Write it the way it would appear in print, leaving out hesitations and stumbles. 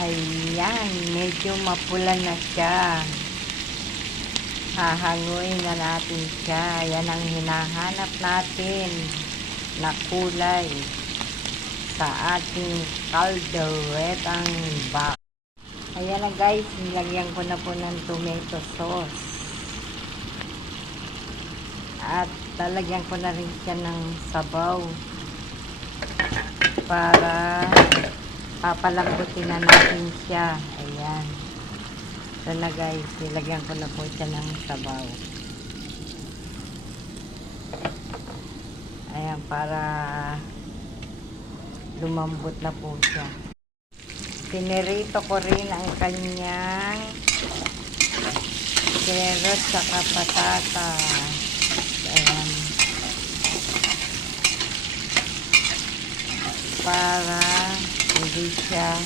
Ayan, medyo mapula na siya. Hahanguin na natin siya. Yan ang hinahanap natin na kulay sa ating calderetang baka. Ayan na guys, nilagyan ko na po ng tomato sauce. At lalagyan ko na rin siya ng sabaw para papalambutin na natin siya. Ayan. So na guys, nilagyan ko na po siya ng sabaw. Ayan, para lumambot na po siya. Pinirito ko rin ang kanyang carrot saka patata. Ayan. Para hindi siya